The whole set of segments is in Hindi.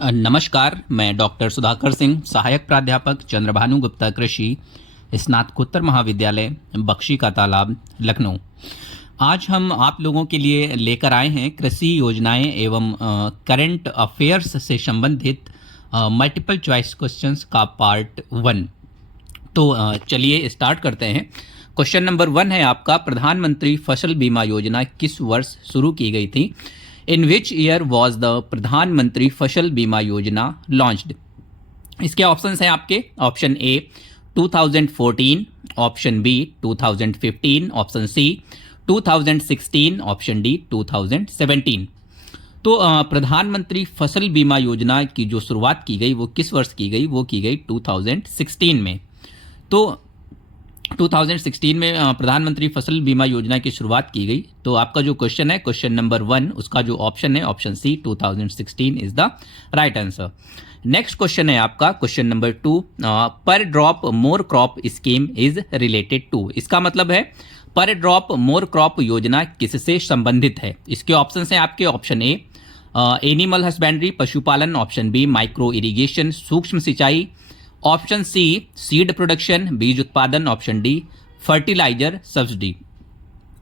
नमस्कार, मैं डॉक्टर सुधाकर सिंह, सहायक प्राध्यापक चंद्रभानु गुप्ता कृषि स्नातकोत्तर महाविद्यालय बख्शी का तालाब, लखनऊ। आज हम आप लोगों के लिए लेकर आए हैं कृषि योजनाएं एवं करंट अफेयर्स से संबंधित मल्टीपल चॉइस क्वेश्चंस का पार्ट 1। तो चलिए स्टार्ट करते हैं। क्वेश्चन नंबर 1 है आपका, प्रधानमंत्री फसल बीमा योजना किस वर्ष शुरू की गई थी? In which year was the Pradhan Mantri Fasal Bima Yojana launched? इसके ऑप्शंस हैं आपके। Option A 2014, option B 2015, option C 2016, option D 2017। तो प्रधानमंत्री फसल बीमा योजना की जो शुरुआत की गई वो किस वर्ष की गई? वो की गई 2016 में। तो 2016 में प्रधानमंत्री फसल बीमा योजना की शुरुआत की गई। तो आपका जो क्वेश्चन है, क्वेश्चन नंबर 1, उसका जो ऑप्शन है option C 2016 is the right answer. Next question है आपका, question number 2, per drop more crop scheme is related to. इसका मतलब है पर ड्रॉप मोर क्रॉप योजना किससे संबंधित है? इसके ऑप्शन हैं आपके। ऑप्शन ए एनिमल हस्बेंड्री, पशुपालन, ऑप्शन बी माइक्रो इरिगेशन, सूक्ष्म सिंचाई, ऑप्शन सी सीड प्रोडक्शन, बीज उत्पादन, ऑप्शन डी फर्टिलाइजर सब्सिडी,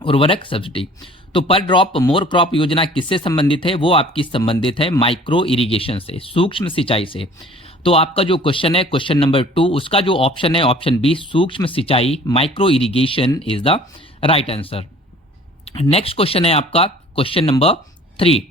उर्वरक सब्सिडी। तो पर ड्रॉप मोर क्रॉप योजना किससे संबंधित है? वो आपकी संबंधित है माइक्रो इरिगेशन से, सूक्ष्म सिंचाई से। तो आपका जो क्वेश्चन है, क्वेश्चन नंबर 2, उसका जो ऑप्शन है ऑप्शन बी सूक्ष्म सिंचाई, micro irrigation is the right answer. Next question है आपका, question number 3,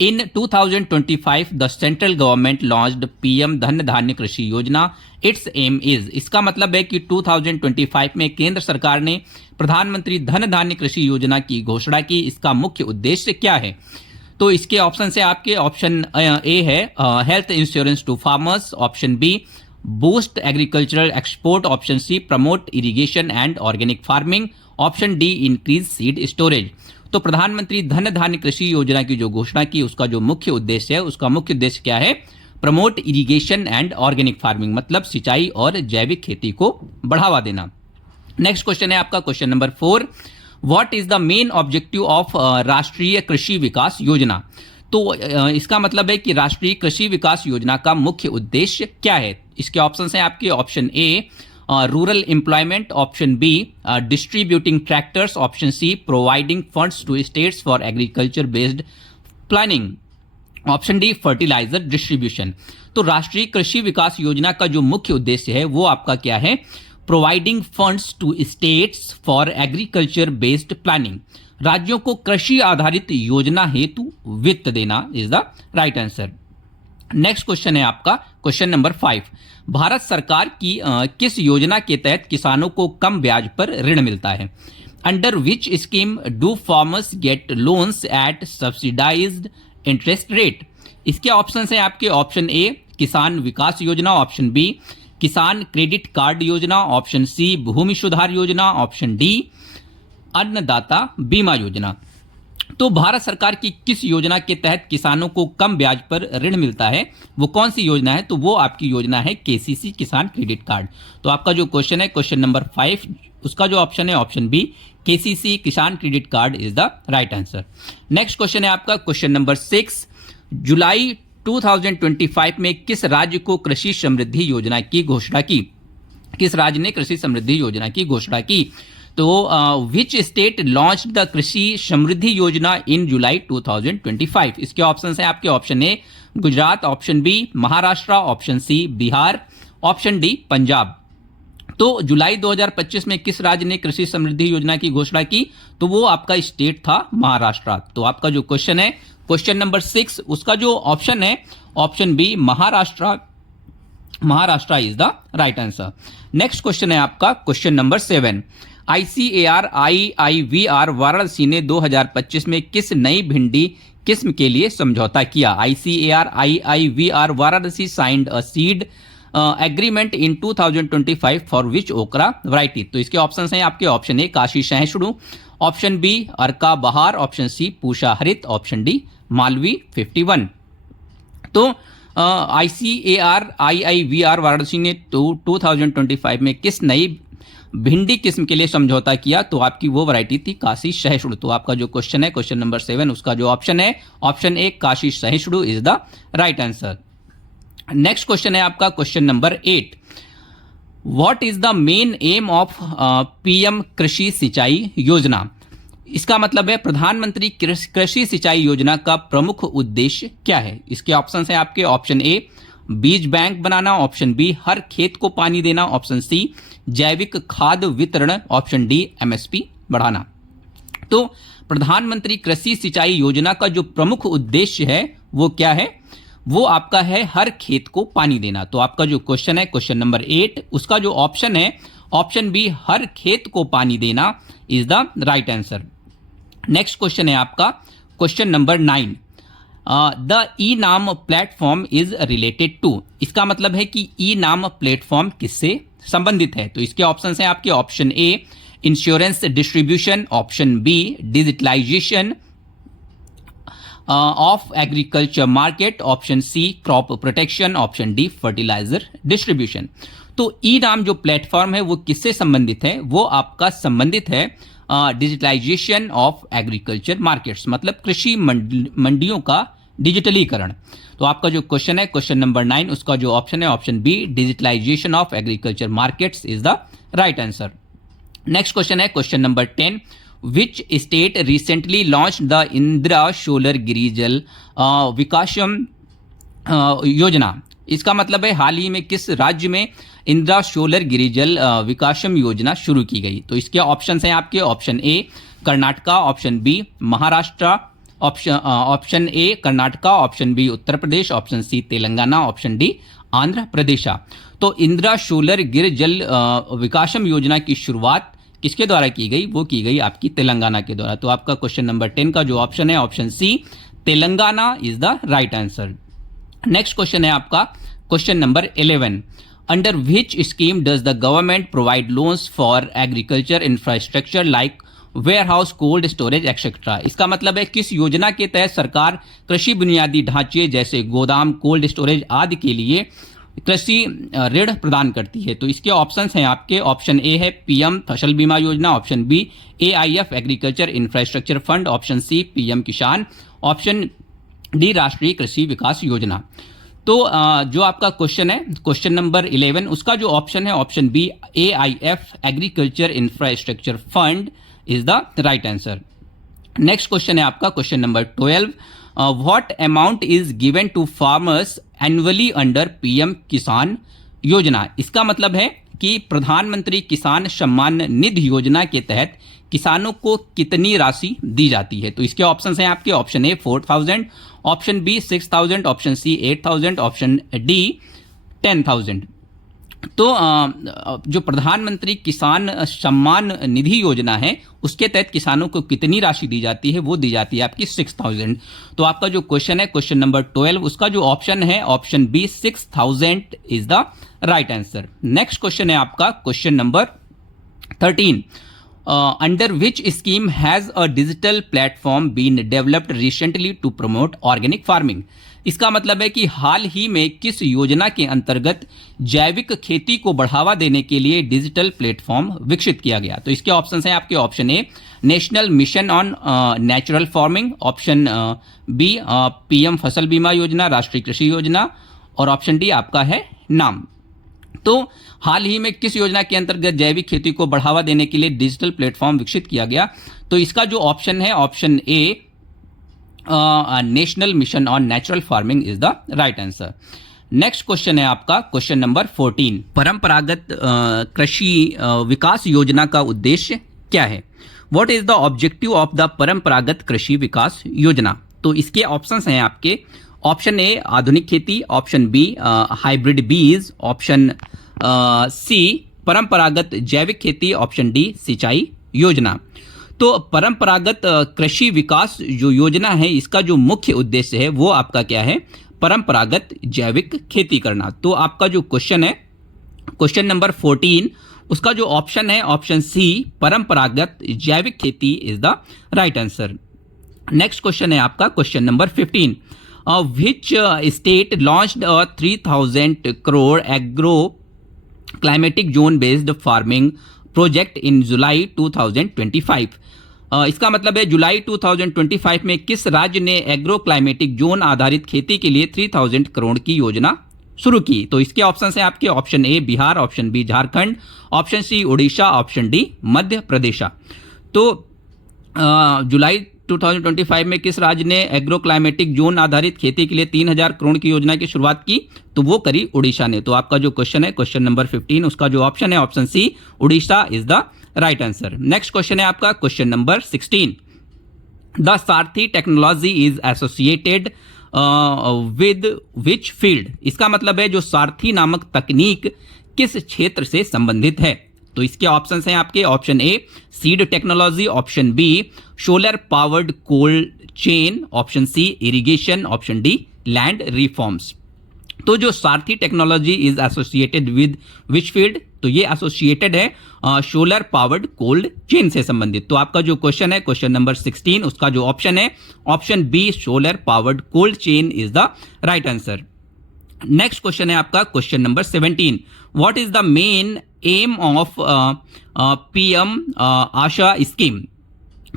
In 2025, the central government launched PM धन धान्य कृषि योजना. Its aim is, इसका मतलब है कि 2025 में केंद्र सरकार ने प्रधानमंत्री धन धान्य कृषि योजना की घोषणा की। इसका मुख्य उद्देश्य क्या है? तो इसके ऑप्शन से आपके ऑप्शन ए है health insurance to farmers, option B boost agricultural export, option C promote irrigation and organic farming, option D increase seed storage. तो प्रधानमंत्री धन धान्य कृषि योजना की जो घोषणा की उसका जो मुख्य उद्देश्य है, उसका मुख्य उद्देश्य क्या है? Promote irrigation and organic farming, मतलब सिंचाई और जैविक खेती को बढ़ावा देना। नेक्स्ट क्वेश्चन है आपका, question number 4, what is the main objective of राष्ट्रीय कृषि विकास योजना? तो इसका मतलब है कि राष्ट्रीय कृषि विकास योजना का मुख्य उद्देश्य क्या है? इसके ऑप्शन हैं आपके। Option A rural employment, option B distributing tractors, option C providing funds to states for agriculture based planning, option D fertiliser distribution. तो राष्ट्रीय कृषि विकास योजना का जो मुख्य उद्देश्य है वो आपका क्या है? Providing funds to states for agriculture based planning, राज्यों को कृषि आधारित योजना हेतु वित्त देना is the right answer. Next question है आपका, क्वेश्चन नंबर 5, भारत सरकार की किस योजना के तहत किसानों को कम ब्याज पर ऋण मिलता है? Under which scheme do farmers get loans at subsidised interest rate? इसके ऑप्शन हैं आपके। Option A Kisan Vikas Yojana, option B Kisan credit card Yojana, option C Bhumi Sudhar Yojana, option D अन्नदाता बीमा योजना। तो भारत सरकार की किस योजना के तहत किसानों को कम ब्याज पर ऋण मिलता है? वो कौन सी योजना है? तो वो आपकी योजना है केसीसी, किसान क्रेडिट कार्ड। तो आपका जो क्वेश्चन है, क्वेश्चन नंबर 5, उसका जो ऑप्शन है ऑप्शन बी केसीसी, किसान credit card is the right answer. Next question है आपका, क्वेश्चन नंबर 6, जुलाई 2025 में किस राज्य को कृषि समृद्धि योजना की घोषणा की? किस राज्य ने कृषि समृद्धि योजना की घोषणा की? तो विच स्टेट लॉन्च द कृषि समृद्धि योजना इन जुलाई 2025? इसके ऑप्शन हैं आपके। Option A Gujarat, option B Maharashtra, option C Bihar, option D Punjab. तो जुलाई 2025 में किस राज्य ने कृषि समृद्धि योजना की घोषणा की? तो वो आपका स्टेट था महाराष्ट्र। तो आपका जो क्वेश्चन है, क्वेश्चन नंबर 6, उसका जो ऑप्शन है option B Maharashtra, Maharashtra is the right answer. Next question है आपका, question number 7, ICAR IIVR Varanasi ने 2025 में किस नई भिंडी किस्म के लिए समझौता किया? ICAR IIVR Varanasi signed a seed agreement in 2025 for which ओकरा वैरायटी? तो इसके ऑप्शन हैं आपके। ऑप्शन ए काशी सहिष्णु, ऑप्शन बी अर्का बहार, ऑप्शन सी पूषा हरित, ऑप्शन डी मालवी 51। तो ICAR IIVR वाराणसी ने 2025 में किस नई भिंडी किस्म के लिए समझौता किया? तो आपकी वो वैरायटी थी काशी सहिष्णु। तो आपका जो क्वेश्चन है क्वेश्चन नंबर 7, उसका जो ऑप्शन है ऑप्शन ए काशी सहिष्णु is the right answer. Next question है आपका question number 8, what is the main aim of PM कृषि सिंचाई योजना? इसका मतलब है प्रधानमंत्री कृषि सिंचाई योजना का प्रमुख उद्देश्य क्या है? इसके ऑप्शन है आपके ऑप्शन ए बीज बैंक बनाना, ऑप्शन बी हर खेत को पानी देना, ऑप्शन सी जैविक खाद वितरण, ऑप्शन डी एमएसपी बढ़ाना। तो प्रधानमंत्री कृषि सिंचाई योजना का जो प्रमुख उद्देश्य है वो क्या है? वो आपका है हर खेत को पानी देना। तो आपका जो क्वेश्चन है क्वेश्चन नंबर 8, उसका जो ऑप्शन है ऑप्शन बी हर खेत को पानी देना is the right answer. Next question है आपका क्वेश्चन नंबर 9, द ई नाम प्लेटफॉर्म इज रिलेटेड टू। इसका मतलब है कि ई नाम प्लेटफॉर्म किससे संबंधित है? तो इसके ऑप्शन है आपके option A insurance distribution, option B digitalisation of agriculture market, option C crop protection, option D fertiliser distribution. तो ई नाम जो प्लेटफॉर्म है वो किससे संबंधित है? वो आपका संबंधित है डिजिटलाइजेशन ऑफ एग्रीकल्चर मार्केट्स, मतलब कृषि मंडियों का डिजिटलीकरण। तो आपका जो क्वेश्चन है क्वेश्चन नंबर 9, उसका जो ऑप्शन है option B digitalisation of agriculture markets is the right answer. Next question है question number 10, which state recently launch the Indira solar Girijal Vikasam Yojana? इसका मतलब है हाल ही में किस राज्य में इंदिरा सोलर गिरिजल विकासम योजना शुरू की गई? तो इसके ऑप्शन हैं आपके option A Karnataka, option B Maharashtra, option A Karnataka, option B Uttar Pradesh, option C Telangana, option D Andhra Pradesh. तो इंदिरा सोलर गिरिजल विकासम योजना की शुरुआत किसके द्वारा की गई? वो की गई आपकी तेलंगाना के द्वारा। तो आपका क्वेश्चन नंबर 10 का जो ऑप्शन है option C Telangana is the right answer. Next question है आपका question number 11, under which scheme does the government provide loans for agriculture infrastructure like warehouse, cold storage etcetera? इसका मतलब है किस योजना के तहत सरकार कृषि बुनियादी ढांचे जैसे गोदाम, कोल्ड स्टोरेज आदि के लिए कृषि ऋण प्रदान करती है? तो इसके ऑप्शंस हैं आपके ऑप्शन ए है PM Fasal Bima Yojana, option B AIF agriculture infrastructure fund, option C PM Kisan, option D Rashtriya Krishi विकास योजना। तो जो आपका क्वेश्चन है क्वेश्चन नंबर 11, उसका जो ऑप्शन है option B AIF agriculture infrastructure fund is the right answer. Next question है आपका question number 12, what amount is given to farmers annually under PM Kisan Yojana? इसका मतलब है कि प्रधानमंत्री किसान सम्मान निधि योजना के तहत किसानों को कितनी राशि दी जाती है? तो इसके ऑप्शन हैं आपके option A 4,000, option B 6,000, option C 8,000, option D 10,000। तो जो प्रधानमंत्री किसान सम्मान निधि योजना है उसके तहत किसानों को कितनी राशि दी जाती है? वो दी जाती है आपकी 6,000। तो आपका जो क्वेश्चन है क्वेश्चन नंबर 12, उसका जो ऑप्शन है option B 6,000 is the right answer. Next question है आपका question number 13, under which scheme has a digital platform been developed recently to promote organic farming? इसका मतलब है कि हाल ही में किस योजना के अंतर्गत जैविक खेती को बढ़ावा देने के लिए डिजिटल प्लेटफॉर्म विकसित किया गया? तो इसके ऑप्शन हैं आपके option A national mission on natural farming, option B PM Fasal Bima योजना, राष्ट्रीय कृषि योजना, और ऑप्शन डी आपका है नाम। तो हाल ही में किस योजना के अंतर्गत जैविक खेती को बढ़ावा देने के लिए डिजिटल प्लेटफॉर्म विकसित किया गया? तो इसका जो ऑप्शन है option A national mission on natural farming is the right answer. Next question है आपका क्वेश्चन नंबर 14, परंपरागत कृषि विकास योजना का उद्देश्य क्या है? What is the objective of the परंपरागत कृषि विकास योजना? तो इसके ऑप्शंस हैं आपके ऑप्शन ए आधुनिक खेती, ऑप्शन बी हाइब्रिड बीज, ऑप्शन सी परंपरागत जैविक खेती, ऑप्शन डी सिंचाई योजना। तो परंपरागत कृषि विकास जो योजना है इसका जो मुख्य उद्देश्य है वो आपका क्या है? परंपरागत जैविक खेती करना। तो आपका जो क्वेश्चन है क्वेश्चन नंबर 14, उसका जो ऑप्शन है option C Paramparagat Jaivik Kheti is the right answer. Next question है आपका question number 15, which state launched a 3,000 crore agro climatic zone based farming project in July 2025। इसका मतलब है जुलाई 2025 में किस राज्य ने एग्रो क्लाइमेटिक जोन आधारित खेती के लिए 3000 करोड़ की योजना शुरू की। तो इसके ऑप्शन है आपके option A Bihar, option B Jharkhand, option C Orissa, option D Madhya Pradesh. तो जुलाई 2025 में किस राज्य ने एग्रो क्लाइमेटिक जोन आधारित खेती के लिए 3000 करोड़ की योजना की शुरुआत की, तो वो करी उड़ीसा ने। तो आपका जो क्वेश्चन है क्वेश्चन नंबर 15, उसका जो ऑप्शन है option C Orissa is the right answer. Next question है आपका question number 16। The Sarathi technology is associated with which field. इसका मतलब है जो सारथी नामक तकनीक किस क्षेत्र से संबंधित है। तो इसके ऑप्शंस हैं आपके option A seed technology, option B solar powered cold chain, option C irrigation, option D land reforms. तो जो Sarathi technology is associated with which field, तो ये एसोसिएटेड है सोलर पावर्ड कोल्ड चेन से संबंधित। तो आपका जो क्वेश्चन है क्वेश्चन नंबर 16, उसका जो ऑप्शन है option B solar powered cold chain is the right answer. Next question है आपका question number 17। What is the main aim of PM Asha scheme.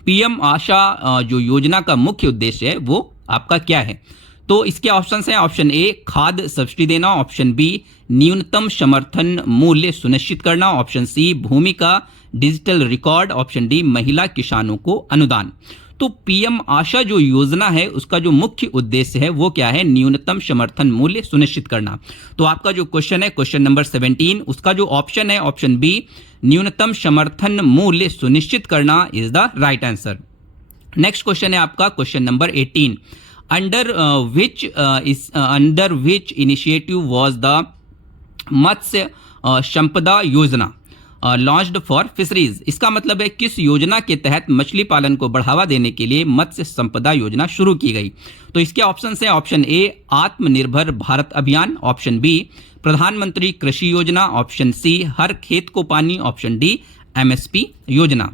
PM Asha जो योजना का मुख्य उद्देश्य है वो आपका क्या है। तो इसके ऑप्शंस हैं ऑप्शन ए खाद सब्सिडी देना, ऑप्शन बी न्यूनतम समर्थन मूल्य सुनिश्चित करना, ऑप्शन सी भूमि का डिजिटल रिकॉर्ड, ऑप्शन डी महिला किसानों को अनुदान। तो पीएम आशा जो योजना है उसका जो मुख्य उद्देश्य है वो क्या है, न्यूनतम समर्थन मूल्य सुनिश्चित करना। तो आपका जो क्वेश्चन है क्वेश्चन नंबर 17, उसका जो ऑप्शन है ऑप्शन बी न्यूनतम समर्थन मूल्य सुनिश्चित करना is the right answer. Next question है आपका question number 18। Under which initiative was the Matsya Sampada Yojana launched for fisheries. इसका मतलब है किस योजना के तहत मछली पालन को बढ़ावा देने के लिए मत्स्य संपदा योजना शुरू की गई। तो इसके ऑप्शन है ऑप्शन ए आत्मनिर्भर भारत अभियान, ऑप्शन बी प्रधानमंत्री कृषि योजना, ऑप्शन सी हर खेत को पानी, ऑप्शन डी एमएसपी योजना।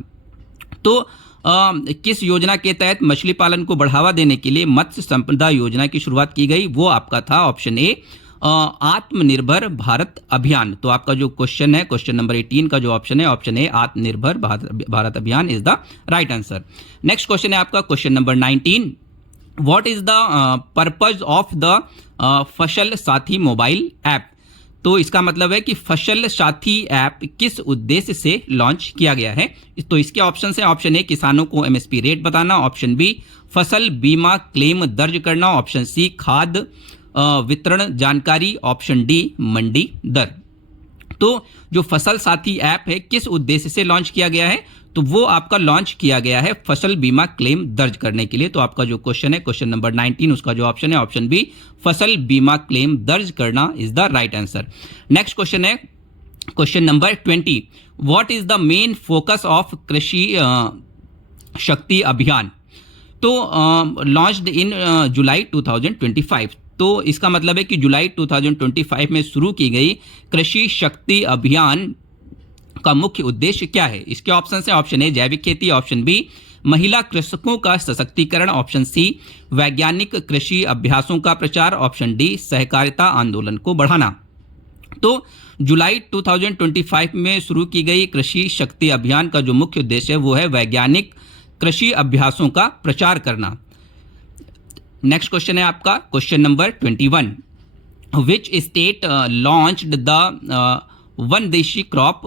तो किस योजना के तहत मछली पालन को बढ़ावा देने के लिए मत्स्य संपदा योजना की शुरुआत की गई, वो आपका था ऑप्शन ए आत्मनिर्भर भारत अभियान। तो आपका जो क्वेश्चन है क्वेश्चन नंबर 18 का जो ऑप्शन है ऑप्शन ए आत्मनिर्भर भारत अभियान is the right answer. Next question है आपका question number 19। What is the purpose of the फसल साथी मोबाइल ऐप। तो इसका मतलब है कि फसल साथी ऐप किस उद्देश्य से लॉन्च किया गया है। तो इसके ऑप्शन है ऑप्शन ए किसानों को एमएसपी रेट बताना, ऑप्शन बी फसल बीमा क्लेम दर्ज करना, ऑप्शन सी खाद वितरण जानकारी, ऑप्शन डी मंडी दर। तो जो फसल साथी ऐप है किस उद्देश्य से लॉन्च किया गया है, तो वो आपका लॉन्च किया गया है फसल बीमा क्लेम दर्ज करने के लिए। तो आपका जो क्वेश्चन है क्वेश्चन नंबर 19, उसका जो ऑप्शन है ऑप्शन बी फसल बीमा क्लेम दर्ज करना is the right answer. Next question है question number 20। What is the main focus of Krishi Shakti अभियान। तो लॉन्च्ड इन जुलाई 2025। तो इसका मतलब है कि जुलाई 2025 में शुरू की गई कृषि शक्ति अभियान का मुख्य उद्देश्य क्या है। इसके ऑप्शन है ऑप्शन ए जैविक खेती, ऑप्शन बी महिला कृषकों का सशक्तिकरण, ऑप्शन सी वैज्ञानिक कृषि अभ्यासों का प्रचार, ऑप्शन डी सहकारिता आंदोलन को बढ़ाना। तो जुलाई 2025 में शुरू की गई कृषि शक्ति अभियान का जो मुख्य उद्देश्य है वो है वैज्ञानिक कृषि अभ्यासों का प्रचार करना। नेक्स्ट क्वेश्चन है आपका question number 21। Which state launched the one Desi crop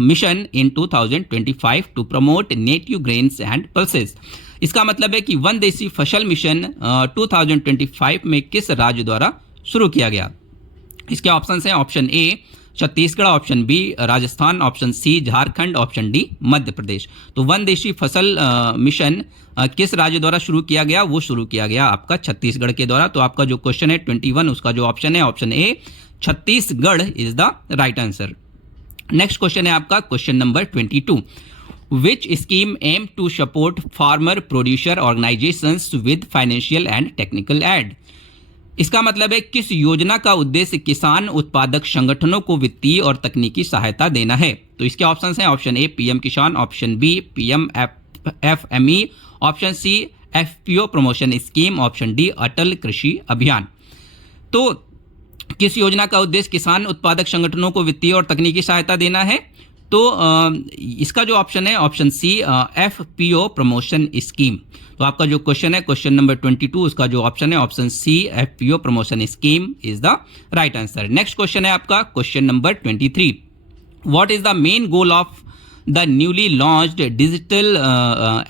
mission in 2025 to promote native grains and pulses. इसका मतलब है कि वन देशी फसल मिशन 2025 में किस राज्य द्वारा शुरू किया गया। इसके ऑप्शन हैं option A Chhattisgarh, option B Rajasthan, option C Jharkhand, option D Madhya Pradesh. तो वन देशी फसल मिशन किस राज्य द्वारा शुरू किया गया, वो शुरू किया गया आपका छत्तीसगढ़ के द्वारा। तो आपका जो क्वेश्चन है 21, उसका जो ऑप्शन है option A Chhattisgarh is the right answer. Next question है आपका question number 22। Which scheme aim to support farmer producer organisations with financial and technical aid. इसका मतलब है किस योजना का उद्देश्य किसान उत्पादक संगठनों को वित्तीय और तकनीकी सहायता देना है। तो इसके ऑप्शन हैं option A PM Kisan, option B PM FME, option C FPO promotion scheme, option D Atal Krishi Abhiyan. तो किस योजना का उद्देश्य किसान उत्पादक संगठनों को वित्तीय और तकनीकी सहायता देना है? तो इसका जो ऑप्शन है option C, FPO promotion scheme. तो आपका जो क्वेश्चन है क्वेश्चन नंबर 22, उसका जो ऑप्शन है option C, FPO promotion scheme is the right answer. Next question है आपका question number 23, what is the main goal of the newly launched digital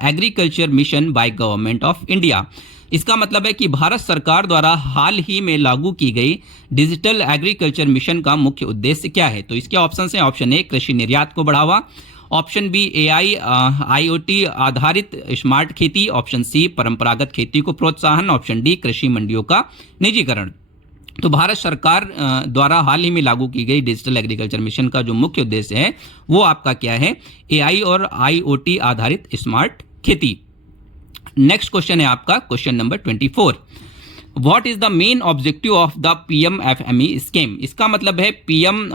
agriculture mission by government of India? इसका मतलब है कि भारत सरकार द्वारा हाल ही में लागू की गई डिजिटल एग्रीकल्चर मिशन का मुख्य उद्देश्य क्या है? तो इसके ऑप्शन हैं ऑप्शन ए, कृषि निर्यात को बढ़ावा, ऑप्शन बी, एआई आईओटी आधारित स्मार्ट खेती, ऑप्शन सी, परंपरागत खेती को प्रोत्साहन, ऑप्शन डी, कृषि मंडियों का निजीकरण। तो भारत सरकार द्वारा हाल ही में लागू की गई डिजिटल एग्रीकल्चर मिशन का जो मुख्य उद्देश्य है वो आपका क्या है? एआई और आईओटी आधारित स्मार्ट खेती। नेक्स्ट क्वेश्चन है आपका question number 24, what is the main objective of the PMFME scheme? इसका मतलब है PM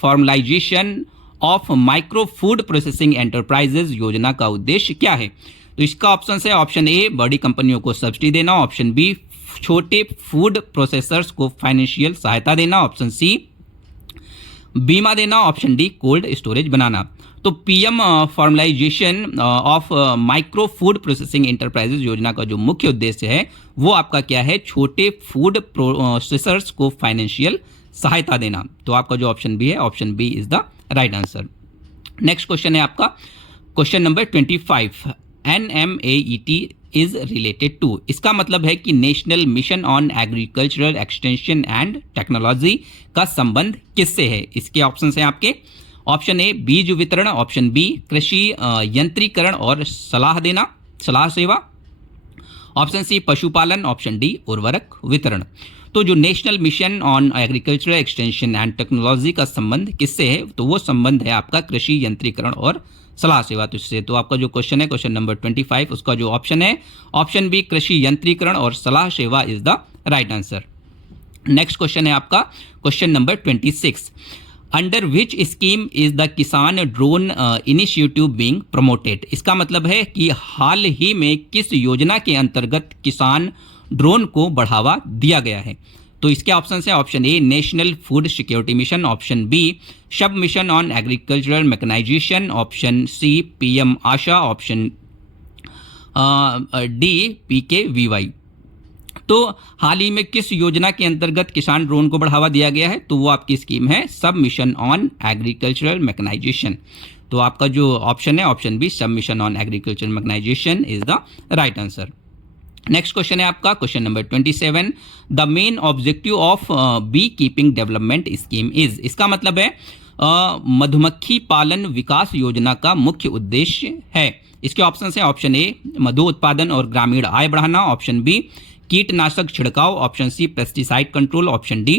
formalisation of micro food processing enterprises योजना का उद्देश्य क्या है? तो इसका ऑप्शन है ऑप्शन ए, बड़ी कंपनियों को सब्सिडी देना, ऑप्शन बी, छोटे फूड प्रोसेसर्स को फाइनेंशियल सहायता देना, ऑप्शन सी, बीमा देना, ऑप्शन डी, कोल्ड स्टोरेज बनाना। तो PM formalisation of micro food processing enterprises योजना का जो मुख्य उद्देश्य है वो आपका क्या है? छोटे फूड प्रोसेसर्स को फाइनेंशियल सहायता देना। तो आपका जो ऑप्शन बी है option B is the right answer. Next question है आपका question number 25, NMAET is related to? इसका मतलब है कि national mission on agricultural extension and technology का संबंध किससे है? इसके ऑप्शन हैं आपके ऑप्शन ए, बीज वितरण, ऑप्शन बी, कृषि यंत्रीकरण और सलाह सेवा, ऑप्शन सी, पशुपालन, ऑप्शन डी, उर्वरक वितरण। तो जो national mission on agricultural extension and technology का संबंध किससे है? तो वो संबंध है आपका कृषि यंत्रीकरण और सलाह सेवा तुझसे। तो आपका जो क्वेश्चन है क्वेश्चन नंबर 25, उसका जो ऑप्शन है ऑप्शन बी, कृषि यंत्रीकरण और सलाह सेवा is the right answer. Next question है आपका question number 26, under which scheme is the किसान ड्रोन इनिशिएटिव बीइंग प्रमोटेड? इसका मतलब है कि हाल ही में किस योजना के अंतर्गत किसान ड्रोन को बढ़ावा दिया गया है? तो इसके ऑप्शन है option A, national food security mission, option B, sub mission on agricultural mechanisation, option C, PM Aasha, option D, PKVY। तो हाल ही में किस योजना के अंतर्गत किसान ड्रोन को बढ़ावा दिया गया है? तो वो आपकी स्कीम है सब मिशन ऑन एग्रीकल्चरल मैकेनाइजेशन। तो आपका जो ऑप्शन है option B, sub mission on agricultural mechanisation is the right answer. Next question है आपका question number 27, the main objective of bee keeping development scheme is? इसका मतलब है मधुमक्खी पालन विकास योजना का मुख्य उद्देश्य है। इसके ऑप्शन है ऑप्शन ए, मधु उत्पादन और ग्रामीण आय बढ़ाना, ऑप्शन बी, कीटनाशक छिड़काव, option C, pesticide control, option D,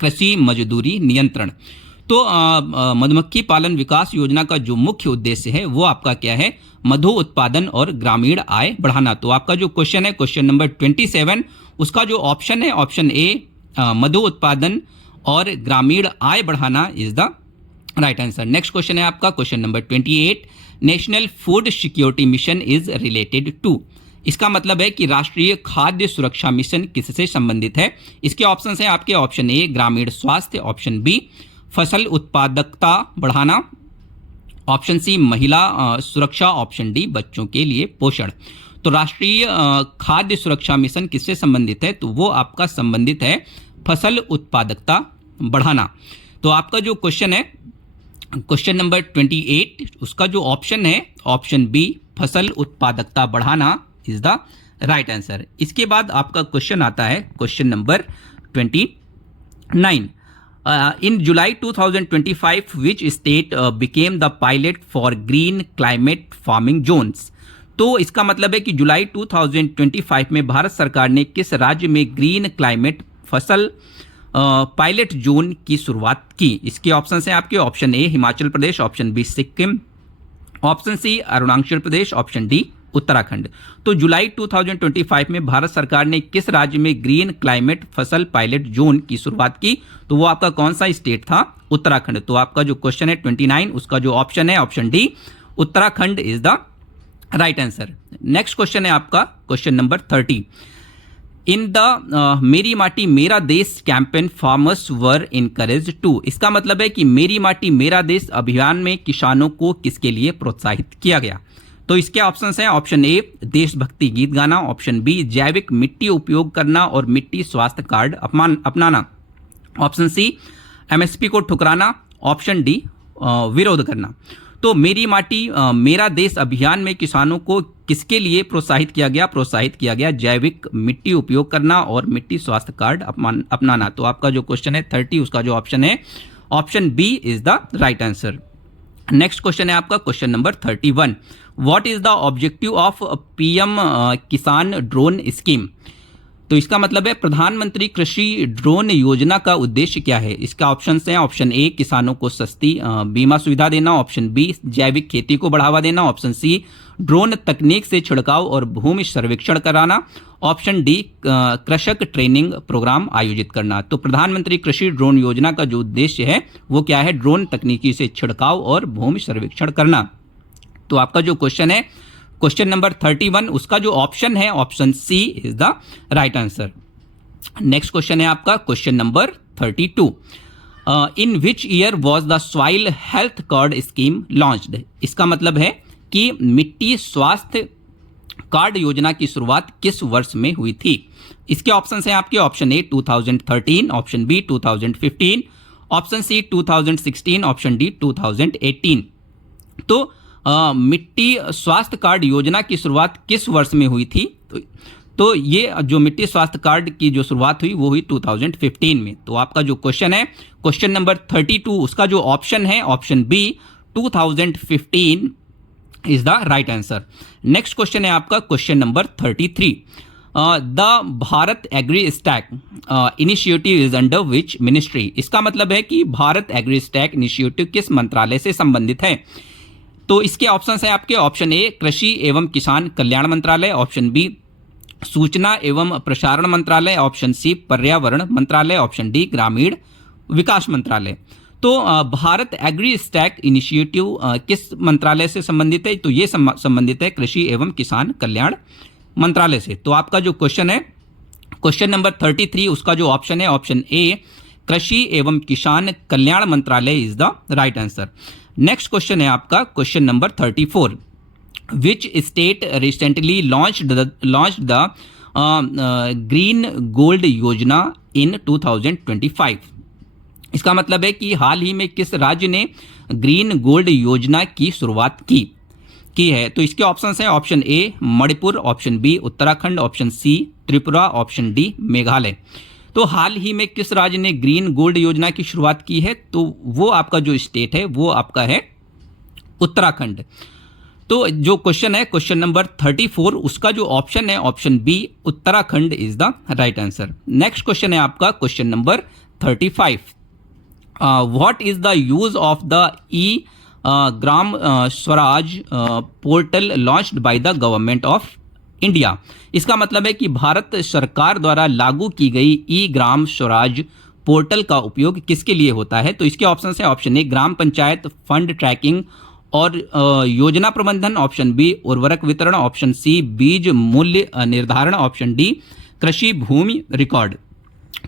कृषि मजदूरी नियंत्रण। तो मधुमक्खी पालन विकास योजना का जो मुख्य उद्देश्य है वो आपका क्या है? मधु उत्पादन और ग्रामीण आय बढ़ाना। तो आपका जो क्वेश्चन है क्वेश्चन नंबर 27, उसका जो ऑप्शन है ऑप्शन ए, मधु उत्पादन और ग्रामीण आय बढ़ाना is the right answer. Next question है आपका question number 28, national food security mission is related to? इसका मतलब है कि राष्ट्रीय खाद्य सुरक्षा मिशन किससे संबंधित है? इसके ऑप्शन है आपके ऑप्शन ए, ग्रामीण स्वास्थ्य, ऑप्शन बी, फसल उत्पादकता बढ़ाना, ऑप्शन सी, महिला सुरक्षा, ऑप्शन डी, बच्चों के लिए पोषण। तो राष्ट्रीय खाद्य सुरक्षा मिशन किससे संबंधित है? तो वो आपका संबंधित है फसल उत्पादकता बढ़ाना। तो आपका जो क्वेश्चन है क्वेश्चन नंबर 28, उसका जो ऑप्शन है ऑप्शन बी, फसल उत्पादकता बढ़ाना इज द राइट आंसर। इसके बाद आपका क्वेश्चन आता है question number 29, in July 2025 which state became the pilot for green climate farming zones? तो इसका मतलब है कि जुलाई 2025 में भारत सरकार ने किस राज्य में ग्रीन क्लाइमेट फसल पायलट जोन की शुरुआत की? इसके ऑप्शन हैं आपके option A, Himachal Pradesh, option B, Sikkim, option C, Arunachal Pradesh, option D, Uttarakhand. तो जुलाई 2025 में भारत सरकार ने किस राज्य में ग्रीन क्लाइमेट फसल पायलट जोन की शुरुआत की? तो वो आपका कौन सा स्टेट था? उत्तराखंड। तो आपका जो क्वेश्चन है 29, उसका जो ऑप्शन है option D, Uttarakhand is the right answer. Next question है आपका क्वेश्चन नंबर 30, इन द मेरी Maati Mera Desh campaign farmers were encourage to. इसका मतलब है कि मेरी माटी मेरा देश अभियान में किसानों को किसके लिए प्रोत्साहित किया गया। तो इसके ऑप्शंस हैं, ऑप्शन ए देशभक्ति गीत गाना, ऑप्शन बी जैविक मिट्टी उपयोग करना और मिट्टी स्वास्थ्य कार्ड अपनाना, ऑप्शन सी एमएसपी को ठुकराना, ऑप्शन डी विरोध करना। तो मेरी माटी मेरा देश अभियान में किसानों को किसके लिए प्रोत्साहित किया गया? प्रोत्साहित किया गया जैविक मिट्टी उपयोग करना और मिट्टी स्वास्थ्य कार्ड अपनाना। तो आपका जो क्वेश्चन है 30, उसका जो ऑप्शन है option B is the right answer. Next question है आपका question number 31। What is the objective of PM Kisan drone scheme? तो इसका मतलब है प्रधानमंत्री कृषि ड्रोन योजना का उद्देश्य क्या है? इसका ऑप्शन है, ऑप्शन ए किसानों को सस्ती बीमा सुविधा देना, ऑप्शन बी जैविक खेती को बढ़ावा देना, ऑप्शन सी ड्रोन तकनीक से छिड़काव और भूमि सर्वेक्षण कराना, ऑप्शन डी कृषक ट्रेनिंग प्रोग्राम आयोजित करना। तो प्रधानमंत्री कृषि ड्रोन योजना का जो उद्देश्य है वो क्या है? ड्रोन तकनीकी से छिड़काव और भूमि सर्वेक्षण करना। तो आपका जो क्वेश्चन है क्वेश्चन नंबर 31, उसका जो ऑप्शन है option C is the right answer. Next question है आपका question number 32। In which year was the soil health card scheme launched? इसका मतलब है कि मिट्टी स्वास्थ्य कार्ड योजना की शुरुआत किस वर्ष में हुई थी? इसके ऑप्शन हैं आपके, option A 2013, option B 2015, option C 2016, option D 2018। तो मिट्टी स्वास्थ्य कार्ड योजना की शुरुआत किस वर्ष में हुई थी? तो ये जो मिट्टी स्वास्थ्य कार्ड की जो शुरुआत हुई वो हुई 2015 में। तो आपका जो क्वेश्चन है क्वेश्चन नंबर 32, उसका जो ऑप्शन है option B 2015 is the right answer. Next question है आपका question number 33। The Bharat agri stack initiative is under which ministry? इसका मतलब है कि भारत एग्री स्टैक इनिशिएटिव किस मंत्रालय से संबंधित है? तो इसके ऑप्शन है आपके, ऑप्शन ए कृषि एवं किसान कल्याण मंत्रालय, ऑप्शन बी सूचना एवं प्रसारण मंत्रालय, ऑप्शन सी पर्यावरण मंत्रालय, ऑप्शन डी ग्रामीण विकास मंत्रालय। तो भारत एग्री स्टैक इनिशिएटिव किस मंत्रालय से संबंधित है? तो ये संबंधित है कृषि एवं किसान कल्याण मंत्रालय से। तो आपका जो क्वेश्चन है क्वेश्चन नंबर 33, उसका जो ऑप्शन है ऑप्शन ए कृषि एवं किसान कल्याण मंत्रालय is the right answer. Next question है आपका question number 34। Which state recently launched the green gold योजना इन 2025? इसका मतलब है कि हाल ही में किस राज्य ने ग्रीन गोल्ड योजना की शुरुआत की है? तो इसके ऑप्शन हैं, option A Manipur, option B Uttarakhand, option C Tripura, option D Meghalaya. तो हाल ही में किस राज्य ने ग्रीन गोल्ड योजना की शुरुआत की है? तो वो आपका जो स्टेट है वो आपका है उत्तराखंड। तो जो क्वेश्चन है क्वेश्चन नंबर 34, उसका जो ऑप्शन है option B Uttarakhand is the right answer. Next question है आपका question number 35। What is the use of the e Gram Swaraj portal launched by the government of India? इसका मतलब है कि भारत सरकार द्वारा लागू की गई ई ग्राम स्वराज पोर्टल का उपयोग किसके लिए होता है? तो इसके ऑप्शन है, option A gram panchayat fund tracking और योजना प्रबंधन, ऑप्शन बी उर्वरक वितरण, ऑप्शन सी बीज मूल्य निर्धारण, ऑप्शन डी कृषि भूमि रिकॉर्ड।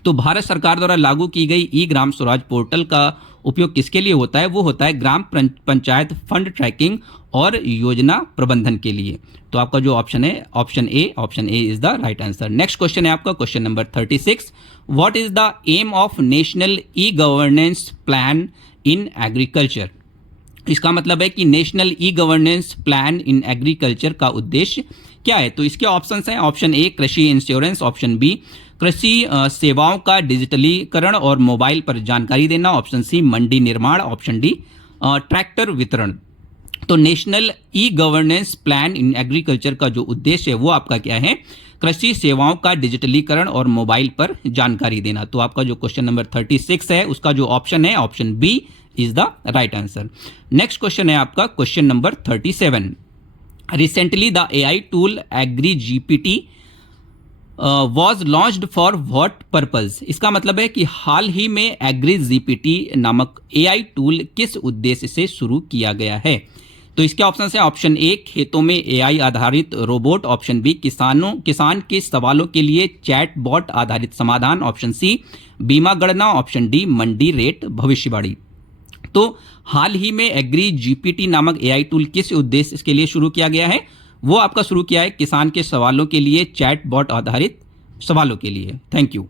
तो भारत सरकार द्वारा लागू की गई ई ग्राम स्वराज पोर्टल का उपयोग किसके लिए होता है? वो होता है ग्राम पंचायत फंड ट्रैकिंग और योजना प्रबंधन के लिए। तो आपका जो ऑप्शन है option A is the right answer. Next question है आपका question number 36। What is the aim of national e governance plan in agriculture? इसका मतलब है कि national e governance plan in agriculture का उद्देश्य क्या है? तो इसके ऑप्शन हैं, ऑप्शन ए कृषि इंश्योरेंस, ऑप्शन बी कृषि सेवाओं का डिजिटलीकरण और मोबाइल पर जानकारी देना, ऑप्शन सी मंडी निर्माण, ऑप्शन डी ट्रैक्टर वितरण। तो national e governance plan in agriculture का जो उद्देश्य है वो आपका क्या है? कृषि सेवाओं का डिजिटलीकरण और मोबाइल पर जानकारी देना। तो आपका जो क्वेश्चन नंबर 36 है उसका जो ऑप्शन है option B is the right answer. Next question है आपका question number 37। Recently the AI tool agri GPT was launched for what purpose? इसका मतलब है कि हाल ही में एग्री GPT नामक AI टूल किस उद्देश्य से शुरू किया गया है? तो इसके ऑप्शन है ऑप्शन ए खेतों में एआई आधारित रोबोट, ऑप्शन बी किसान के सवालों के लिए चैट बॉट आधारित समाधान, ऑप्शन सी बीमा गणना, ऑप्शन डी मंडी रेट भविष्यवाणी। तो हाल ही में एग्री जीपीटी नामक एआई टूल किस उद्देश्य के लिए शुरू किया गया है? वो आपका शुरू किया है किसान के सवालों के लिए चैट बॉट आधारित सवालों के लिए। Thank you.